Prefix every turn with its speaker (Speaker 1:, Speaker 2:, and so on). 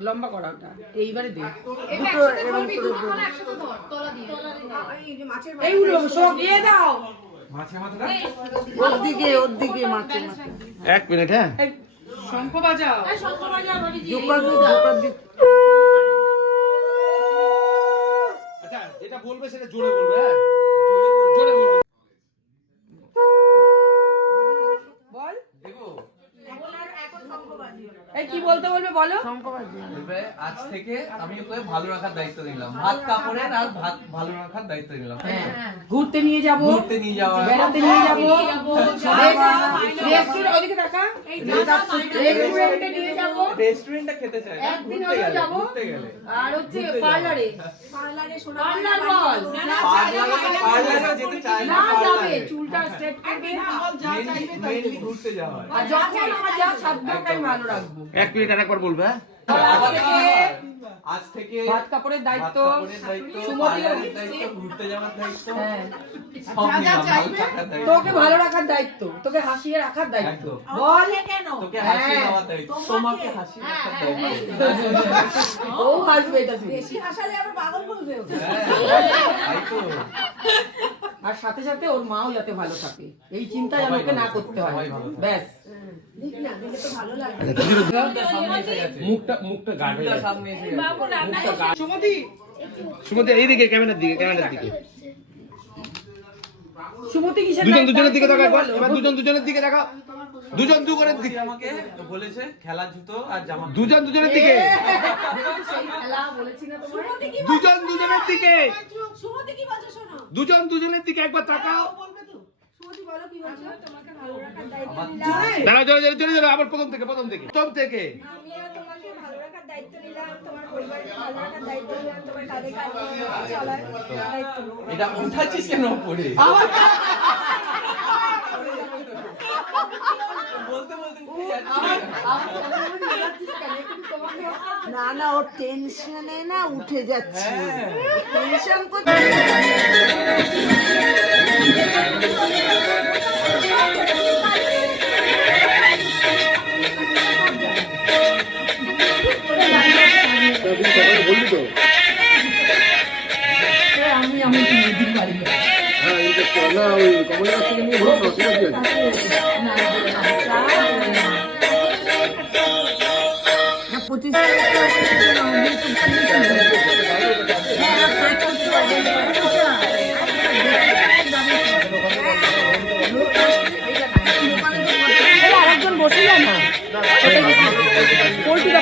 Speaker 1: লম্বা করা ওটা এইবারে দাও
Speaker 2: এক মিনিট হ্যাঁ
Speaker 1: শঙ্খ বাজাও
Speaker 3: দিকে
Speaker 2: আচ্ছা যেটা বলবে সেটা জোরে বলবে হ্যাঁ?
Speaker 1: এই কি বলতে বলবে বলো?
Speaker 4: বলবে, আজ থেকে আমি ওকে ভালো রাখার দায়িত্ব নিলাম। ভাত কাপড়ের আর ভাত ভালো রাখার দায়িত্ব নিলাম
Speaker 1: হ্যাঁ। ঘুরতে নিয়ে যাব
Speaker 4: ঘুরতে নিয়ে যাওয়া।
Speaker 1: বেড়াতে নিয়ে যাব রেস্টুরেন্ট ওদিকে টাকা রেস্টুরেন্টে নিয়ে যাব।
Speaker 4: রেস্টুরেন্টে খেতে চাই
Speaker 1: একদিন
Speaker 4: ঘুরতে
Speaker 1: হলেও
Speaker 4: গেলে,
Speaker 1: যাব।
Speaker 4: ঘুরতে গেলে।
Speaker 1: আর হচ্ছে পার্লারে। পার্লার বল।
Speaker 4: পার্লারে- যেতে চায় না।
Speaker 1: না যাবে চুলটা স্ট্রেট করবে
Speaker 4: Mainly- mainly ঘুরতে যাওয়া।
Speaker 1: আর যখন আমার যা সাধ্যটা আমি ভালো রাখব।
Speaker 2: এক মিনিট আর একবার বলবে
Speaker 1: আজ থেকে ভাত কাপড়ের দায়িত্ব
Speaker 4: ভাত কাপড়ের দায়িত্ব,
Speaker 1: সুমতির
Speaker 4: পার্লারের দায়িত্ব, ঘুরতে যাওয়ার দায়িত্ব, সব নিলাম, ভালো থাকার দায়িত্ব।
Speaker 1: তোকে ভালো রাখার দায়িত্ব তোকে হাসিয়ে রাখার দায়িত্ব
Speaker 4: একদম।
Speaker 1: বল
Speaker 4: তোকে হাসি। দেওয়ার দায়িত্ব, তোমাকে হাসি রাখার দায়িত্ব।
Speaker 1: ও হাসবে এটা শুনে।
Speaker 4: হ্যাঁ।
Speaker 1: আর সাথে সাথে ওর মাও যাতে ভালো থাকে এই চিন্তা যেন ওকে না করতে হয়। ব্যাস।
Speaker 2: মুখটা মুখটা গাঢ় হয়ে
Speaker 1: সুমতি
Speaker 2: সুমতি এইদিকে ক্যামেরার দিকে ক্যামেরার দিকে।
Speaker 1: সুমতি কিসের
Speaker 2: দুজন দুজনের দিকে তাকাও একবার এবার দুজন দুজনের দিকে তাকাও। দুজন দুজনের দিকে।
Speaker 4: আমাকে বলেছে খেলার জুতো আর জামা
Speaker 2: দুজন দুজনের দিকে।
Speaker 1: খেলা?
Speaker 2: দুজন দুজনের দিকে। দুজন দুজনের দিকে একবার তাকাও। জোরে জোরে জোরে জোরে আবার প্রথম থেকে প্রথম থেকে প্রথম থেকে।
Speaker 5: আমিও তোমাকে ভালো রাখার দায়িত্ব নিলাম তোমার পরিবারকে ভালো রাখার দায়িত্ব নিলাম তোমার তাদের কাছে চলার দায়িত্ব নিলাম।
Speaker 4: এটা উঠাচ্ছিস কেন পড়ে
Speaker 3: না না ওর টেনশনে না উঠে যাচ্ছে।
Speaker 4: হ্যাঁ।
Speaker 3: টেনশন করছে
Speaker 1: না
Speaker 2: ওই কমলের কাছ থেকে নিয়ে
Speaker 1: যায় না পোল্ট্রিটা